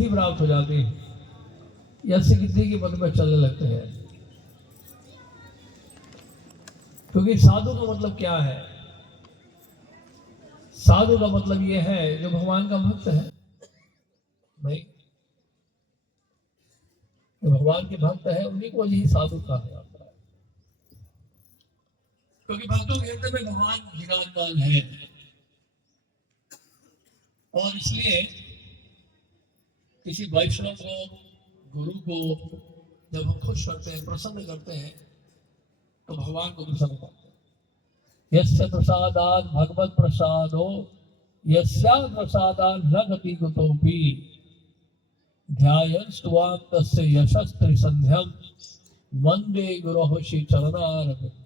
सिद्धि प्राप्त हो जाती है, यश सिद्धि के पद पर चलने लगते हैं। क्योंकि साधु का मतलब क्या है? साधु का मतलब यह है जो भगवान का भक्त है। नहीं, जो भगवान के भक्त है उन्हीं को यही साधु कहा जाता है। क्योंकि भक्तों के हृदय में भगवान विराजमान है, और इसलिए किसी वैष्णव को, गुरु को जब हम खुश करते हैं, प्रसन्न करते हैं, तो भगवान को प्रसन्न करते हैं। यस्य प्रसादात् भगवत प्रसादो यस्या प्रसादात् न गति कुतोपि ध्यायन्स्त्वां तस्य यशस्त्रिसन्ध्यं वन्दे गुरोः श्री चरणारविन्दम्।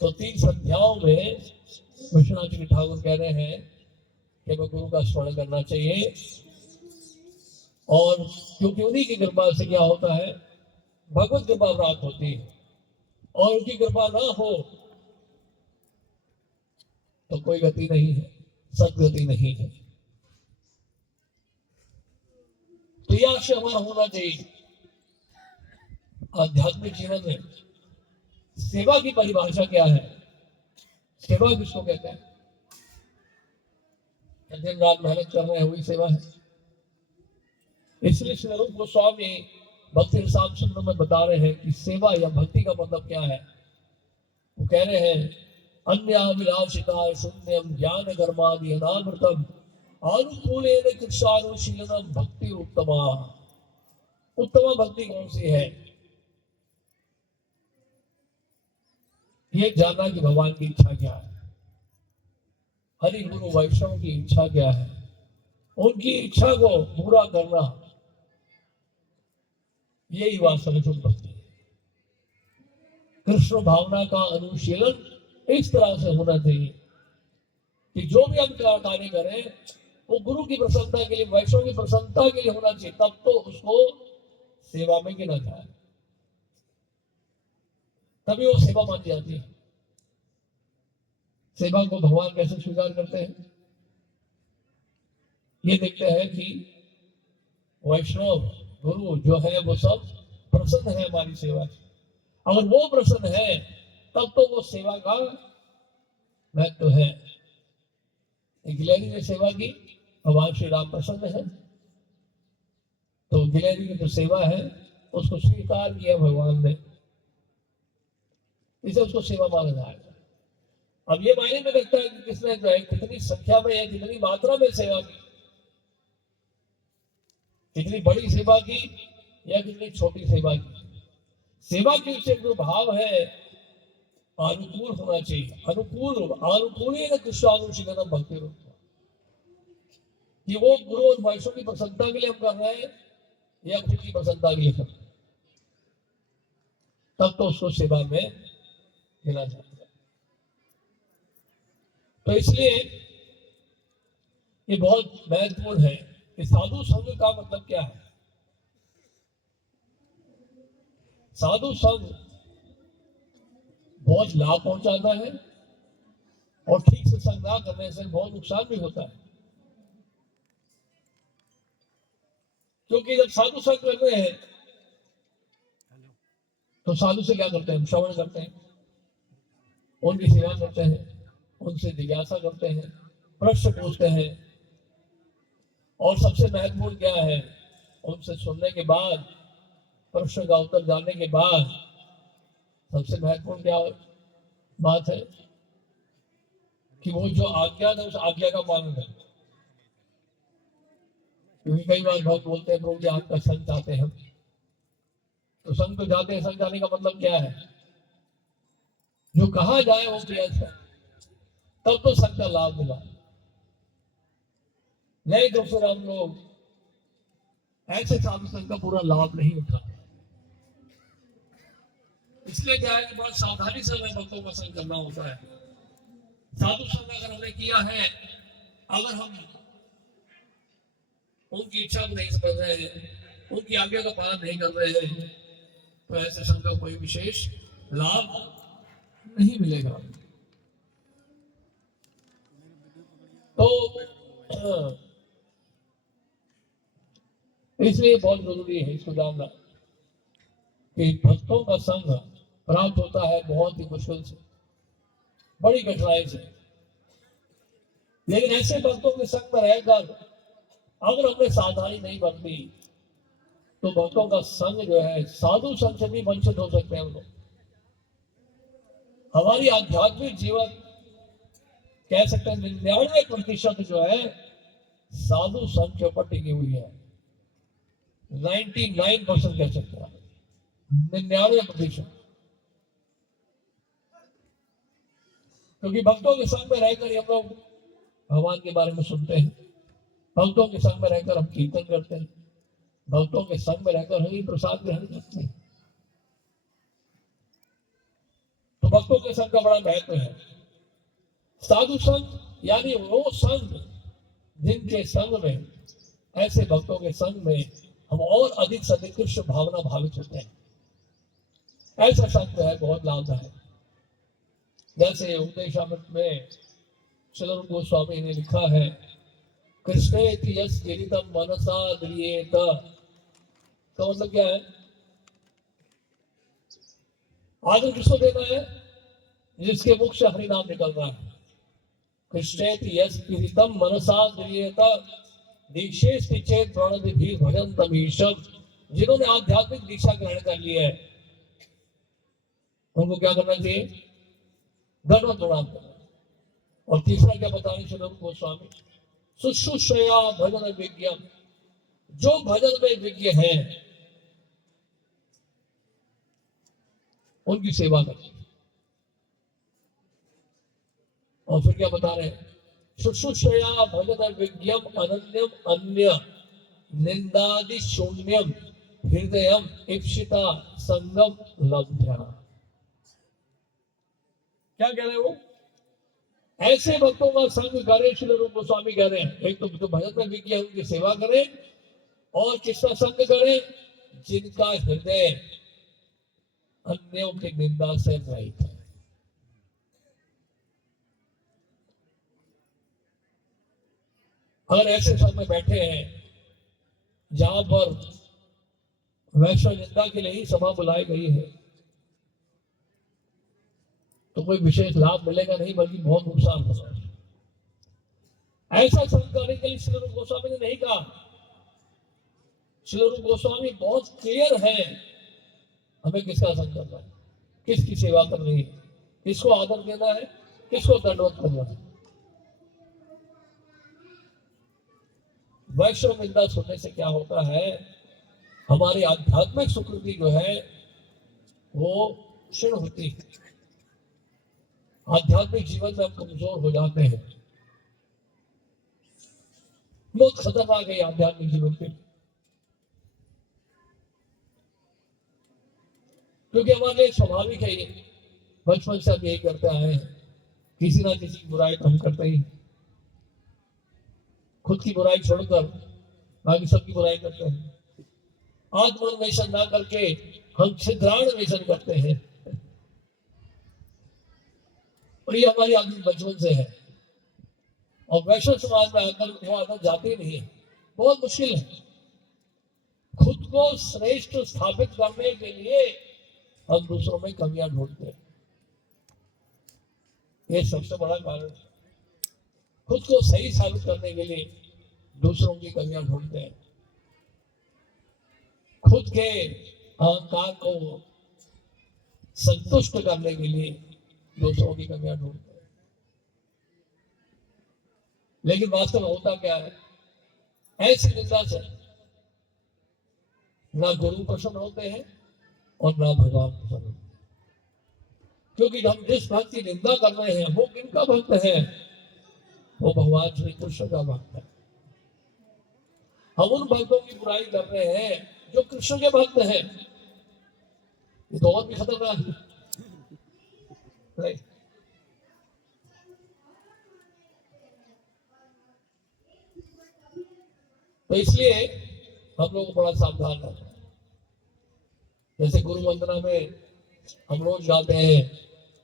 तो 3 संध्याओं में विश्वनाथ जी ठाकुर कह रहे हैं कि हमें गुरु का स्मरण करना चाहिए, और क्योंकि उन्हीं की कृपा से क्या होता है, भगवत कृपा प्राप्त होती है, और उनकी कृपा ना हो तो कोई गति नहीं है, सदगति नहीं है। तो यह आशय हमारा होना चाहिए। आध्यात्मिक जीवन में सेवा की परिभाषा क्या है? सेवा किसको कहते हैं? दिन रात मेहनत कर रहे हैं, वही सेवा है। इसलिए श्री रूप गोस्वामी भक्ति रसायन सुंदर में बता रहे हैं कि सेवा या भक्ति का मतलब क्या है। वो कह रहे हैं, अन्याभिलाषिता शून्यम ज्ञान कर्मादि अनामृतम अनुकूलेन कृष्णानुशीलनम भक्ति उत्तमा। उत्तमा भक्ति कौन सी है? ये जानना कि भगवान की इच्छा क्या है, हरि गुरु वैष्णव की इच्छा क्या है, उनकी इच्छा को पूरा करना, यही वास्तव में भक्ति है। कृष्ण भावना का अनुशीलन इस तरह से होना चाहिए कि जो भी हम कार्य करें वो गुरु की प्रसन्नता के लिए, वैष्णव की प्रसन्नता के लिए होना चाहिए, तब तो उसको सेवा में गिना जाए, तभी वो सेवा मानी जाती है। सेवा को भगवान कैसे स्वीकार करते हैं? ये देखते हैं कि वैष्णव गुरु जो है वो सब प्रसन्न है हमारी सेवा से। अगर वो प्रसन्न है तब तो वो सेवा का महत्व है। गिलहरी ने सेवा की, भगवान श्री राम प्रसन्न है, तो गिलहरी की जो सेवा है उसको स्वीकार किया भगवान ने, इसे उसको सेवा माना जाएगा। अब ये मायने में रखता है कि किसने जो है कितनी संख्या में या कितनी मात्रा में सेवा की, कितनी बड़ी सेवा की या कितनी छोटी सेवा की। सेवा के पीछे जो भाव है अनुकूल होना चाहिए। अनुकूल कृष्णानुशीलनम भक्ति रूप, कि वो गुरु और वैष्णव की प्रसन्नता के लिए हम कर रहे हैं या खुद की प्रसन्नता के लिए कर रहे हैं, तब तो उसको सेवा में गिना जाएगा। तो इसलिए ये बहुत महत्वपूर्ण है कि साधु संघ का मतलब क्या है। साधु संघ बहुत लाभ पहुंचाता है, और ठीक से संग ना करने से बहुत नुकसान भी होता है। क्योंकि जब साधु संग कर रहे हैं तो साधु से क्या करते हैं? श्रवण करते हैं, उनकी सेवा करते हैं, उनसे जिज्ञासा करते हैं, प्रश्न पूछते हैं, और सबसे महत्वपूर्ण क्या है, उनसे सुनने के बाद, प्रश्न का उत्तर जानने के बाद सबसे महत्वपूर्ण क्या बात है कि वो जो आज्ञा है उस आज्ञा का पालन करें। क्योंकि कई बार भक्त बोलते हैं प्रभु जी आपका संग चाहते हैं, तो संग तो जाते हैं, संग जाने का मतलब क्या है? जो कहा जाए वो किया जाए, तब तो संग का लाभ मिला। नहीं तो फिर हम लोग ऐसे साधु संग का पूरा लाभ नहीं उठा। इसलिए क्या है कि बहुत सावधानी से हमें भक्तों का संग करना होता है। साधु संग अगर हमने किया है, अगर हम उनकी इच्छा को नहीं कर रहे हैं, उनकी आज्ञा का पालन नहीं कर रहे हैं, तो ऐसे संग का कोई विशेष लाभ नहीं मिलेगा। तो इसलिए बहुत जरूरी है इसको जानना कि भक्तों का संग प्राप्त होता है बहुत ही मुश्किल से, बड़ी कठिनाई से। लेकिन ऐसे भक्तों के संग में रहकर अगर हमने सावधानी नहीं बरती तो भक्तों का संग जो है साधु संग से भी वंचित हो सकते हैं हम लोग। हमारी आध्यात्मिक जीवन कह सकते हैं 99% जो है साधु संग के ऊपर टिकी हुई है। 99% कह सकते हैं, 99%। क्योंकि भक्तों के संग में रहकर हम लोग भगवान के बारे में सुनते हैं, भक्तों के संग में रहकर हम कीर्तन करते हैं, भक्तों के संग में रहकर हरि प्रसाद ग्रहण करते हैं। तो भक्तों के संग का बड़ा महत्व है। साधु संग यानी वो संग जिनके संग में, ऐसे भक्तों के संग में हम और अधिक से अधिक कृष्ण भावना भावित होते हैं। ऐसा संग है बहुत लाभदायक। जैसे उपदेशामृत में श्रील रूप गोस्वामी ने लिखा है, कृष्णेति यस् गिरितम मनसा द्रियेत। तो मतलब क्या है? आदर किसको देना है? जिसके मुख से हरि नाम निकल रहा है। कृष्णेति यस् गिरितम मनसा द्रियेत दीक्षेस्ति चेत प्रणतिभिः भजन्तम् ईशम्। जिन्होंने आध्यात्मिक दीक्षा ग्रहण कर ली है उनको क्या करना चाहिए? धन्यवाद प्रणाम करना। और तीसरा क्या बता रहे श्रील रूप गोस्वामी? शुश्रूषया भजन विज्ञम। जो भजन में विज्ञ हैं उनकी सेवा करें। और फिर क्या बता रहे हैं? शुश्रूषया भजन विज्ञम अनन्यम अन्य निंदादि शून्यम हृदयम इप्सिता संगम लब्ध्या। क्या कह रहे हो? ऐसे भक्तों का संग करें। श्रील रूप गोस्वामी कह रहे हैं एक तो भजन में विज्ञ उनकी सेवा करें, और किसका संग करें? जिनका हृदय अन्यों की निंदा से रहित है। अगर ऐसे संग में बैठे हैं जहां पर वैष्णव निंदा के लिए ही सभा बुलाई गई है तो कोई विशेष लाभ मिलेगा नहीं, बल्कि बहुत नुकसान होगा। ऐसा संग करने के लिए श्रील रूप गोस्वामी ने नहीं कहा। श्रील रूप गोस्वामी बहुत क्लियर है हमें किसका संग करना है, किसकी सेवा करनी है, किसको आदर देना है, किसको दंडवत करना है। वैष्णव निंदा सुनने से क्या होता है? हमारी आध्यात्मिक सुकृति जो है वो क्षीण होती है। आध्यात्मिक जीवन में हम कमजोर हो जाते हैं। बहुत खतरनाक है आध्यात्मिक जीवन के, क्योंकि हमारे लिए स्वाभाविक है ये, बचपन से हम यही करते आए हैं। किसी ना किसी बुराई तो हम करते ही, खुद की बुराई छोड़कर बाकी सबकी बुराई करते हैं। आत्मोन्मेषण ना करके हम छिद्रान्वेषण करते हैं, और ये हमारी आदत बचपन से है। और वैष्णव समाज में आकर वो आदत जाती नहीं है, बहुत मुश्किल है। खुद को श्रेष्ठ स्थापित करने के लिए हम दूसरों में कमियां ढूंढते हैं। ये सबसे बड़ा कारण है। खुद को सही साबित करने के लिए दूसरों की कमियां ढूंढते हैं। खुद के अहंकार को संतुष्ट करने के लिए दूसरों की कमियां ढूंढते हैं। लेकिन वास्तव में होता क्या है? ऐसी निंदा से ना गुरु प्रसन्न होते हैं और ना भगवान प्रसन्न होते हैं। क्योंकि हम जिस भक्त की निंदा कर रहे हैं वो किनका भक्त है? वो भगवान श्री कृष्ण का भक्त है। हम उन भक्तों की बुराई कर रहे हैं जो कृष्ण के भक्त हैं। ये तो और भी खतरनाक है। तो इसलिए हम लोग को बड़ा सावधान रहना है। जैसे गुरु वंदना में हम लोग जाते हैं,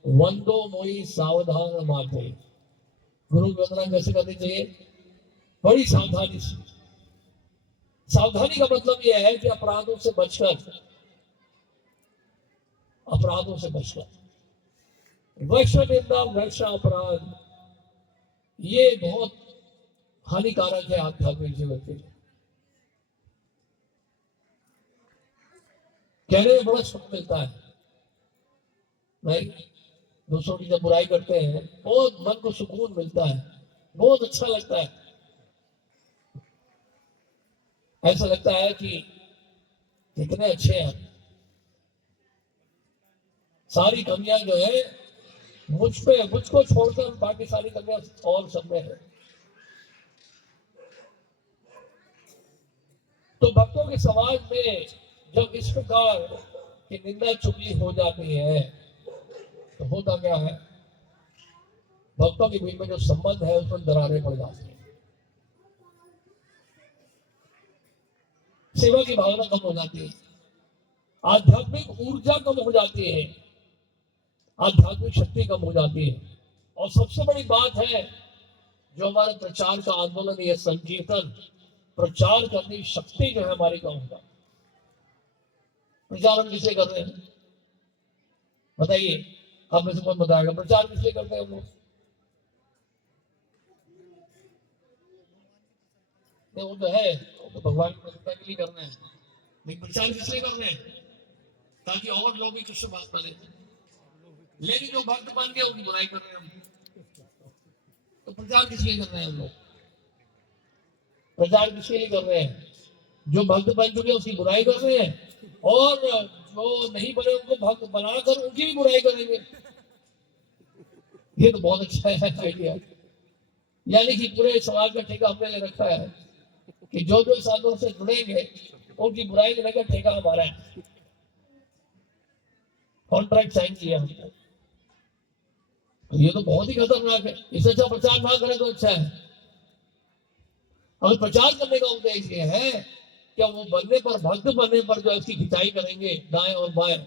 वंदो मोई सावधान माते। गुरु की वंदना कैसे करनी चाहिए? बड़ी सावधानी से। सावधानी का मतलब यह है कि अपराधों से बचकर, अपराधों से बचकर। वैश्य निंदा, वैश्य अपराध, ये बहुत हानिकारक है आध्यात्मिक जीवन के लिए। कहने में बड़ा सुख मिलता है नहीं, दूसरों की जब बुराई करते हैं बहुत मन को सुकून मिलता है, बहुत अच्छा लगता है। ऐसा लगता है कि कितने अच्छे हैं, सारी कमियां जो है मुझको छोड़कर बाकी सारी कमियां और सब में है। तो भक्तों के समाज में जब इस प्रकार की निंदा चुगली हो जाती है तो होता क्या है, भक्तों के बीच में जो संबंध है उसमें दरारें पड़ जाती हैं, सेवा की भावना कम हो जाती है, आध्यात्मिक ऊर्जा कम हो जाती है, आध्यात्मिक शक्ति कम हो जाती है। और सबसे बड़ी बात है, जो हमारे प्रचार का आंदोलन, यह संकीर्तन, प्रचार करने की शक्ति जो है हमारी कम हो जाती है। प्रचार हम किसलिए कर रहे हैं बताइए, आप में से कौन बताएगा प्रचार किसलिए करते हैं हम लोग? वो तो है, वो तो भगवान की प्रसन्नता के लिए करना है, लेकिन प्रचार किसलिए कर रहे हैं? ताकि और लोग भी कृष्ण भक्त बने। लेकिन जो भक्त बन गए उनकी बुराई कर रहे हैं हम, तो प्रचार किस लिए कर रहे हैं हम लोग? प्रचार किसके लिए कर रहे हैं? जो भक्त बन चुके उसकी बुराई कर रहे हैं, और जो नहीं बने उनको भक्त बनाकर उनकी भी बुराई करेंगे। ये तो बहुत अच्छा है आइडिया। यानी कि पूरे समाज का ठेका हमने ले रखा है कि जो जो साधुओं से जुड़ेंगे उनकी बुराई करने का ठेका हमारा है, कॉन्ट्रैक्ट साइन किया हमने। तो ये तो बहुत ही खतरनाक है, इससे अच्छा प्रचार ना करें तो अच्छा है। अगर प्रचार करने का उद्देश्य ये है कि वो बनने पर, भक्त बनने पर जो इसकी खिंचाई करेंगे दाएं और बाएं,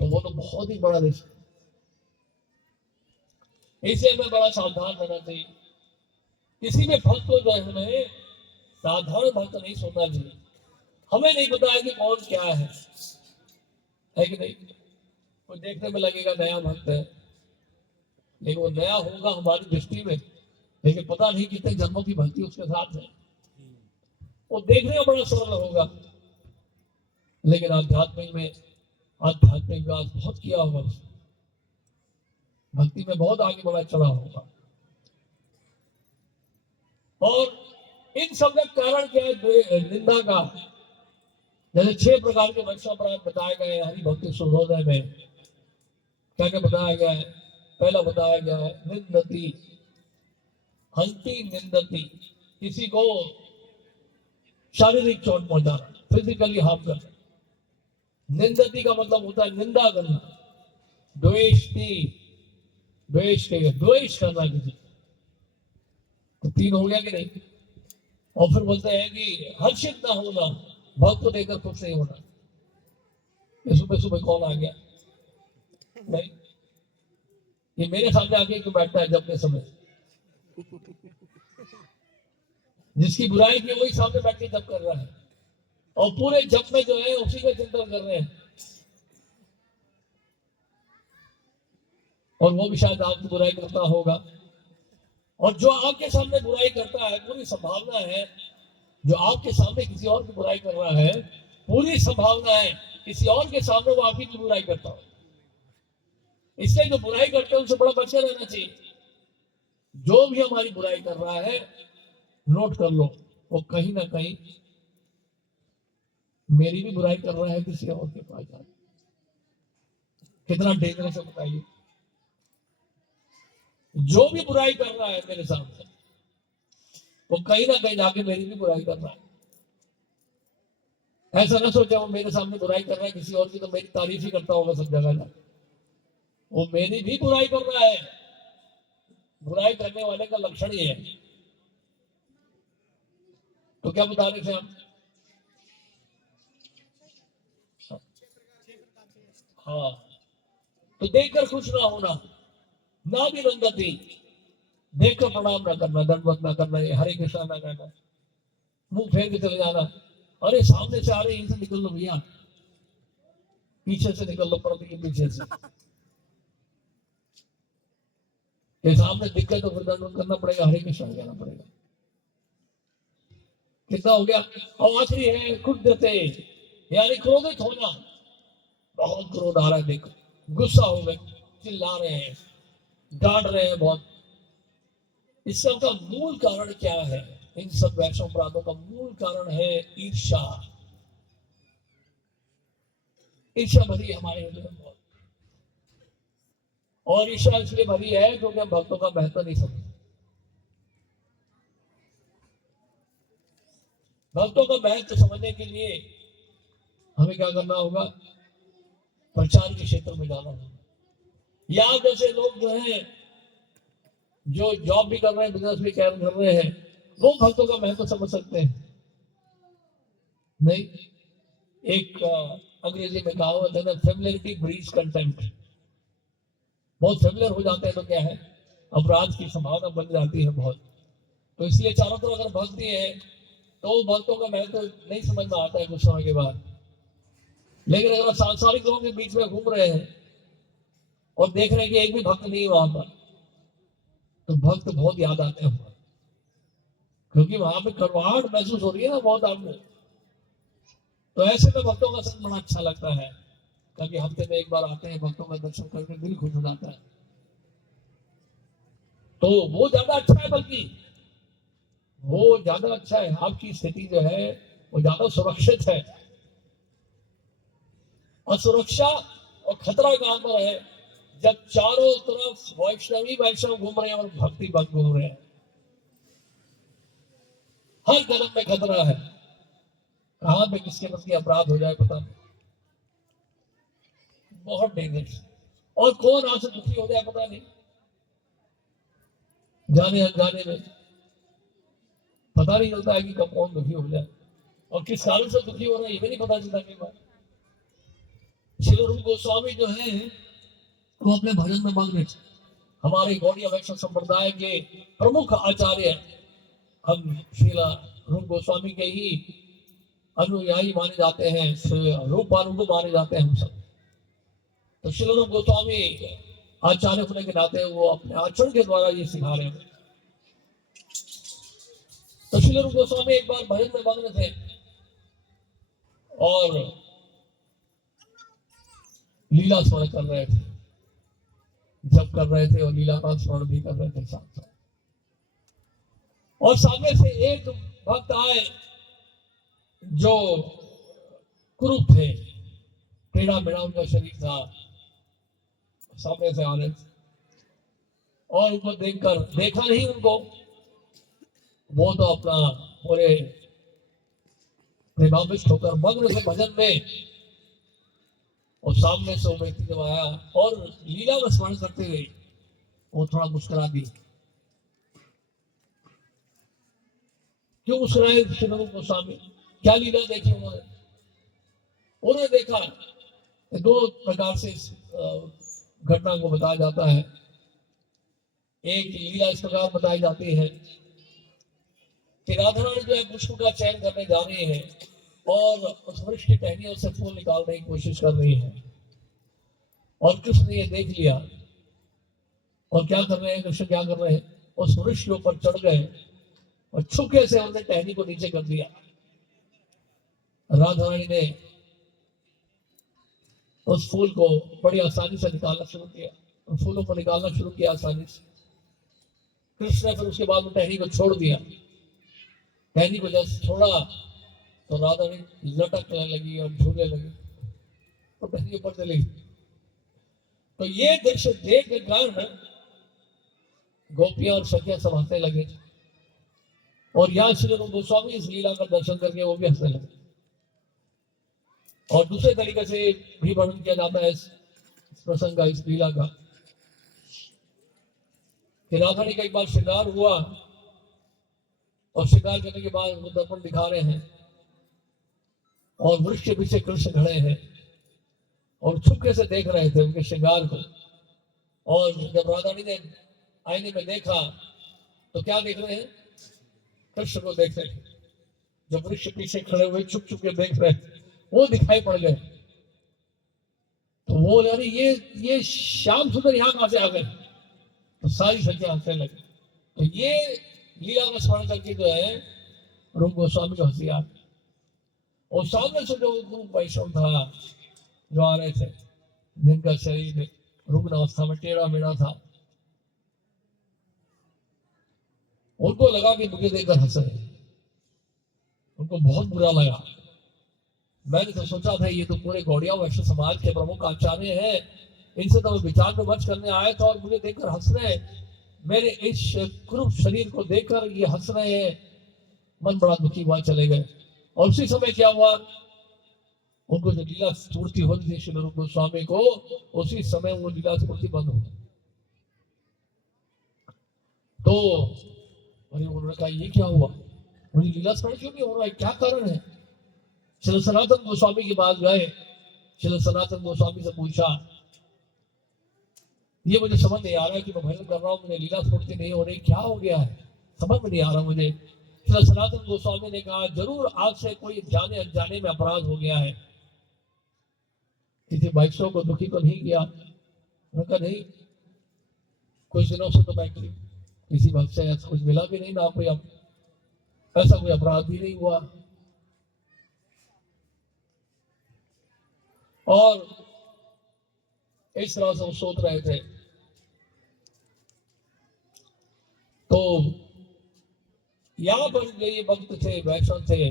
तो वो तो बहुत ही बड़ा रिस्क। इसलिए हमें बड़ा सावधान रहना चाहिए। किसी भी भक्त को जो है हमें साधारण भक्त नहीं सुनना चाहिए। हमें नहीं पता है कि कौन क्या है कि नहीं? वो देखने में लगेगा नया भक्त है, लेकिन वो नया होगा हमारी दृष्टि में, लेकिन पता नहीं कितने जन्मों की भक्ति उसके साथ है। वो देखने में बड़ा सरल होगा, लेकिन आध्यात्मिक में, आध्यात्मिक विकास बहुत किया होगा उसने, भक्ति में बहुत आगे बढ़ा चला होगा। और इन सब का कारण क्या है? निंदा का। जैसे 6 प्रकार के वैष्णव बताए गए हरि भक्ति सुधोदय में, क्या क्या बताया गया है? पहला बताया गया है निंदती, हंति निंदती, किसी को शारीरिक चोट पहुंचाना, फिजिकली हार्म करना। निंदती का मतलब होता है निंदा करना, द्वेष्टि, द्वेष करना किसी, तो 3 हो गया कि नहीं? और फिर बोलते हैं कि हर्षित ना होना, भक्त को देखकर खुश नहीं होना। ये सुबह सुबह कौन आ गया? नहीं, ये मेरे सामने आके क्यों बैठता है जब के समय? जिसकी बुराई की वही सामने बैठ के जप कर रहा है, और पूरे जप में जो है उसी का चिंतन कर रहे हैं, और वो भी शायद आपकी बुराई करता होगा। और जो आपके सामने बुराई करता है, पूरी संभावना है, जो आपके सामने किसी और की बुराई कर रहा है, पूरी संभावना है किसी और के सामने वो आपकी भी बुराई करता हो। इसलिए जो बुराई करते हैं उनसे बड़ा बचे रहना चाहिए। जो भी हमारी बुराई कर रहा है, नोट कर लो, वो कहीं ना कहीं मेरी भी बुराई कर रहा है किसी और के पास जाकर। कितना डेंजरस है बताइए। जो भी बुराई कर रहा है मेरे सामने, वो कहीं ना कहीं जाके मेरी भी बुराई कर रहा है। ऐसा ना सोचे वो मेरे सामने बुराई कर रहा है किसी और की तो मेरी तारीफ ही करता होगा सब जगह जाकर। वो मेरी भी बुराई कर रहा है। बुराई करने वाले का लक्षण ही है। तो क्या बता रहे थे हम? हाँ, तो देखकर खुश ना होना, ना भी नंदती, देखकर प्रणाम ना करना, दंडवत ना करना, ये हरे कृष्णा ना कहना, मुंह फेर के चले जाना। अरे सामने से आ रहे इनसे निकल लो भैया, पीछे से निकल लो, पर्दे के पीछे से। ये सामने दिक्कत तो फिर दंडवत करना पड़ेगा, हरे कृष्णा कहना पड़ेगा। कितना हो गया। और आखिरी है क्रुद्धते, यानी क्रोधित होना। बहुत क्रोध आ रहा है, देखो गुस्सा हो गए, चिल्ला रहे हैं, डांट रहे हैं बहुत। इस सब का मूल कारण क्या है? इन सब वैश्व अपराधों का मूल कारण है ईर्ष्या। ईर्ष्या भरी हमारे हृदय में बहुत, और ईर्ष्या इसलिए भरी है क्योंकि हम भक्तों का महत्व नहीं समझते। भक्तों का महत्व समझने के लिए हमें क्या करना होगा? प्रचार के क्षेत्र में जाना होगा। या जैसे लोग जो है, जो जॉब भी कर रहे हैं, बिजनेस भी कर रहे हैं, वो भक्तों का महत्व समझ सकते हैं? नहीं। एक अंग्रेजी में कहावत है ना, फेमिलियरिटी ब्रीड्स कंटेम्प्ट। बहुत फेमिलियर हो जाते हैं तो क्या है, अपराध की संभावना बन जाती है बहुत। तो इसलिए चारों तरफ अगर भक्ति है तो भक्तों का महत्व नहीं समझ में आता है कुछ समय के बाद। लेकिन अगर सांसारिक लोगों के बीच में घूम रहे हैं और देख रहे हैं कि एक भी भक्त नहीं वहां पर, तो भक्त बहुत याद आते हैं, क्योंकि वहां पे कड़वाहट महसूस हो रही है ना बहुत आपको। तो ऐसे में भक्तों का संग बड़ा अच्छा लगता है, क्योंकि हफ्ते में एक बार आते हैं, भक्तों का दर्शन करके दिल खुश हो जाता है। तो वो ज्यादा अच्छा है, बल्कि वो ज्यादा अच्छा है। आपकी स्थिति जो है वो ज्यादा सुरक्षित है। और सुरक्षा और खतरा कहां पर है? जब चारों तरफ वैष्णवी वैष्णव घूम रहे हैं और भक्ति भक्त घूम रहे हैं, हर कदम में खतरा है। कहां पे किसके प्रति अपराध हो जाए पता नहीं, बहुत डेंजरस। और कौन आपसे दुखी हो जाए पता नहीं, जाने अनजाने में पता नहीं चलता है कि कब कौन दुखी हो जाए, और किस कारण से दुखी हो रहा है ये भी नहीं पता चलता कई बार। श्री रूप गोस्वामी जो है वो अपने भजन में मग्न, हमारे गौड़ीय वैष्णव संप्रदाय के प्रमुख आचार्य, हम श्रीला रूप गोस्वामी के ही अनुयायी माने जाते हैं, रूपानुग माने जाते हैं हम सब। तो श्री रूप गोस्वामी आचार्य होने के नाते वो अपने आचरण के द्वारा ये सिखा रहे हैं। तो श्री रूप गोस्वामी एक बार भजन में मग्न थे और लीला स्मरण कर रहे थे, जब कर रहे थे और लीला का स्मरण भी कर रहे थे साथ साथ। और सामने से एक भक्त आए जो कुरूप थे, टेढ़ा मेढ़ा उनका शरीर था, सामने से आ रहे थे और उनको देखकर, देखा नहीं उनको, वो तो अपना पूरे प्रेमाविष्ट होकर मग्न थे भजन में, और सामने से वो व्यक्ति जब आया और लीला में स्मरण करते हुए वो थोड़ा मुस्कुरा दी। क्यों मुस्कुराए श्री रूप गोस्वामी? क्या लीला देखी उन्होंने? उन्होंने देखा, दो प्रकार से इस घटना को बताया जाता है। एक लीला इस प्रकार बताई जाती है कि राधा रानी जो है पुष्प का चयन करने जा रही है और उस वृक्ष की टहनियों से फूल निकालने की कोशिश कर रही है, और कृष्ण ने ये देख लिया। और क्या कर रहे हैं कृष्ण, क्या कर रहे हैं? उस वृक्ष के ऊपर चढ़ गए और छुपके से उन्होंने टहनी को नीचे कर दिया। राधा रानी ने उस फूल को बड़ी आसानी से निकालना शुरू किया, उन फूलों को निकालना शुरू किया आसानी से। कृष्ण ने फिर उसके बाद टहनी को छोड़ दिया। टहनी को जैसे छोड़ा तो राधा रानी लटकने लगी और झूलने लगी, तो टहनी ऊपर चली। तो ये दृश्य देख कर गोपियां और सखियां सब हंसने लगे, और यहाँ श्री रूप गोस्वामी इस लीला का दर्शन करके वो भी हंसने लगे। और दूसरे तरीके से भी वर्णन किया जाता है इस प्रसंग का, इस लीला का, कि राधा रानी का एक बार श्रृंगार हुआ और श्रृंगार करने के बाद वो दर्पण दिखा रहे हैं और वृक्ष के पीछे कृष्ण खड़े हैं और छुपके से देख रहे थे उनके श्रृंगार को। और जब राधा रानी ने आईने में देखा तो क्या देख रहे हैं? कृष्ण को देख रहे हैं। जब वृक्ष पीछे खड़े हुए चुप चुप के देख रहे, वो दिखाई पड़ गए। तो वो यानी ये श्याम सुंदर यहाँ कहां से आ गए? तो सारी सखियां हंसने लगी। तो ये लीला का स्मरण करके जो है रूप गोस्वामी को हंसी आ गई। और सामने से जो रूप वैष्णव था जो आ रहे थे, जिनका शरीर रुग्ण अवस्था में टेढ़ा मेढ़ा था, उनको लगा कि मुझे देखकर हंस रहे, उनको बहुत बुरा लगा। मैंने तो सोचा था ये तो पूरे गौड़िया वैश्य समाज के प्रमुख आचार्य हैं, इनसे तो मैं विचार विमर्श करने आया था और मुझे देखकर हंस रहे, मेरे इस क्रूर शरीर को देखकर ये हंस रहे हैं। मन बड़ा दुखी हुआ, चले गए। और उसी समय क्या हुआ, उनको जो लीला स्फूर्ति होती थी श्री रूप गोस्वामी को, उसी समय वो लीला स्फूर्ति बंद हो गई। तो अरे उन्होंने कहा ये क्या हुआ, मुझे लीला स्मरण क्यों नहीं हो रहा है, क्या कारण है? श्री सनातन गोस्वामी के पास गए। श्री सनातन गोस्वामी से पूछा, ये मुझे समझ नहीं आ रहा है कि मैं भजन कर रहा हूँ, मुझे लीला स्फूर्ति नहीं हो रही, क्या हो गया है, समझ में नहीं आ रहा मुझे। श्री सनातन गोस्वामी ने कहा, जरूर आपसे कोई जाने अनजाने में अपराध हो गया है, किसी वैष्णव को दुखी तो नहीं किया? उनका नहीं, कुछ दिनों से तो मैं किसी भक्त से ऐसा कुछ मिला भी नहीं ना, कोई ऐसा कोई अपराध भी नहीं हुआ। और इस तरह से वो सोच रहे थे। तो यहां पर जो ये भक्त थे, वैष्णव थे,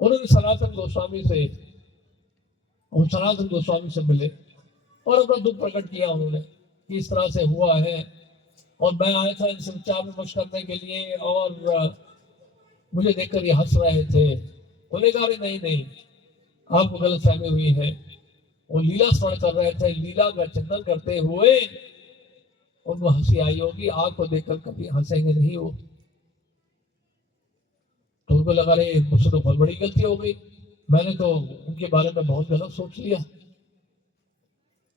उन्होंने सनातन गोस्वामी से मिले और अपना दुख प्रकट किया उन्होंने कि इस तरह से हुआ है और मैं आया था इनसे विचार विमर्श करने के लिए, और मुझे देखकर ये हंस रहे थे। उन्होंने कहा नहीं नहीं, आपको गलत फहमी हुई है, वो लीला स्मरण कर रहे थे, लीला का चिंतन करते हुए उनको हंसी आई होगी, आपको देखकर कभी हंसेंगे नहीं वो। तो उनको लगा रहे मुझसे तो बहुत बड़ी गलती हो गई, मैंने तो उनके बारे में बहुत गलत सोच लिया।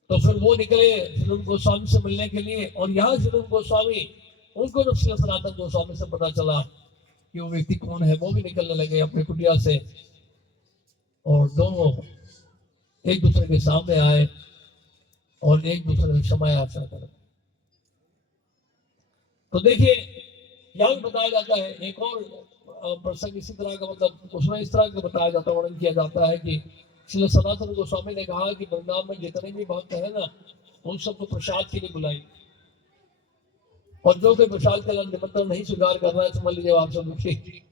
तो फिर वो निकले श्री गोस्वामी से मिलने के लिए, और यहाँ श्री गोस्वामी, उनको जब श्री सनातन गोस्वामी से पता चला कि वो व्यक्ति कौन है, वो भी निकलने लगे अपनी कुटिया से, और दोनों एक दूसरे के सामने आए और एक दूसरे से क्षमा याचना करें। तो देखिए यहाँ भी बताया जाता है एक और प्रसंग इसी तरह का, मतलब उसमें इस तरह का बताया जाता है, वर्णन किया जाता है कि श्री सनातन गोस्वामी ने कहा कि वृंदावन में जितने भी भक्त है ना, उन सबको प्रसाद के लिए बुलाई, और जो कोई प्रसाद का निमंत्रण नहीं स्वीकार कर रहा है समझ लीजिए आप सब दुखी।